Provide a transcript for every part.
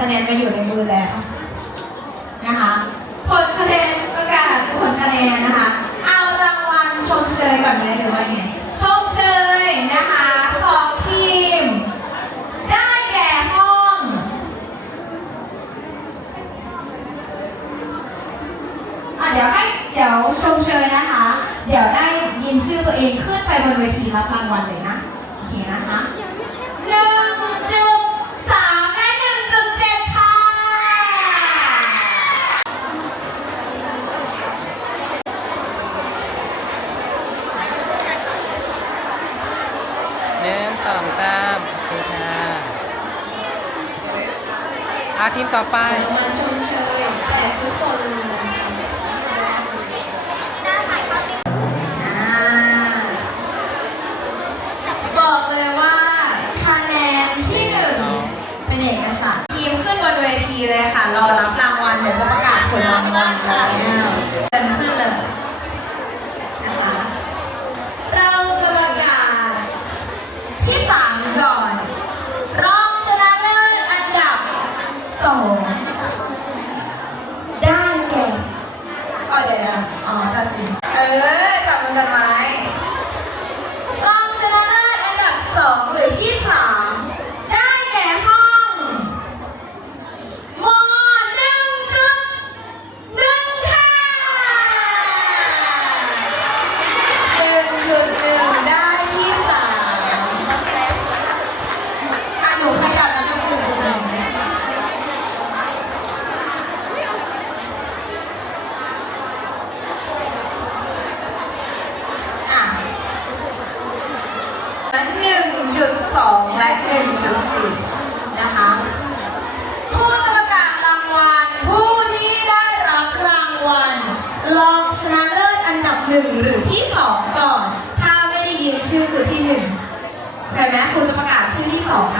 คะแนนมาอยู่ในมือแล้วนะคะผลคะแนนประกาศผลคะแนนนะคะ เอารางวัลชมเชยก่อนไหมหรือว่าไงชมเชยนะคะสองทีม ได้แก่ห้อง อะเดี๋ยวให้เดี๋ยวชมเชยนะคะ เดี๋ยวได้ยินชื่อตัวเองขึ้นไปบนเวทีรับรางวัลเลยนะ โอเคนะคะหนึ่งจุดสามและหนึ่งจุดเจ็ดค่ะ หนึ่งส องสามโอเคค่ะอาทีมต่อไปรางวัลชมเชยแจกทุกคนเลยค่ะอ่าบอกเลยว่าคะแนนที่หนึ่งเป็นเอกฉันท์ทีมขึ้นบนเวทีเลยค่ะ รอรับรางวัล เดี๋ยวจะประกาศผลรางวัลแล้ว 1.2 และ 1.4 นะคะ ผู้ประกาศรางวัล ผู้ที่ได้รับรางวัลรองชนะเลิศอันดับหนึ่งหรือที่สองก่อน ถ้าไม่ได้ยินชื่อคือที่หนึ่งใครไหมครูจะประกาศชื่อที่สองนะ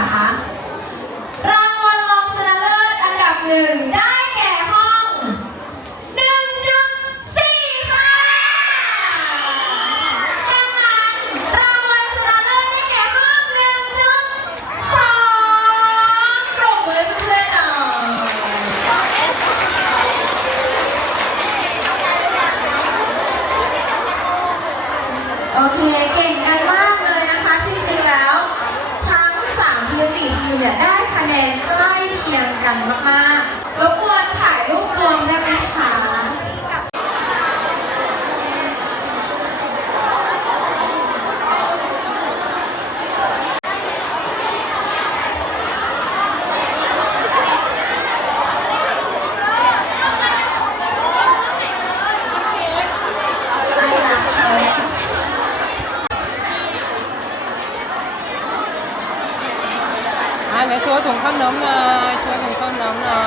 ยวโชว์ถุงขนมหน่อ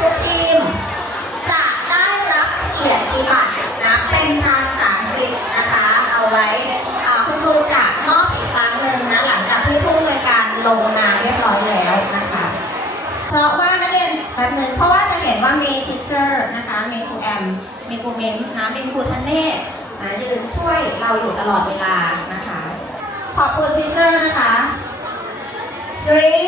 ทุกทีม จะได้รับเกียรติบัตรนะเป็นภาษาอังกฤษนะคะ เอาไว้คุณครูจะมอบอีกครั้งหนึ่งนะหลังจากที่ผู้อำนวยการลงนามเรียบร้อยแล้วนะคะ เพราะว่านักเรียนแบบหนึ่งเพราะว่าจะเห็นว่ามีทิเชอร์นะคะมีครูแอมมีครูเมนนะมีครูธเนศนะยืนช่วยเราอยู่ตลอดเวลานะคะ ขอบคุณทิเชอร์นะคะ three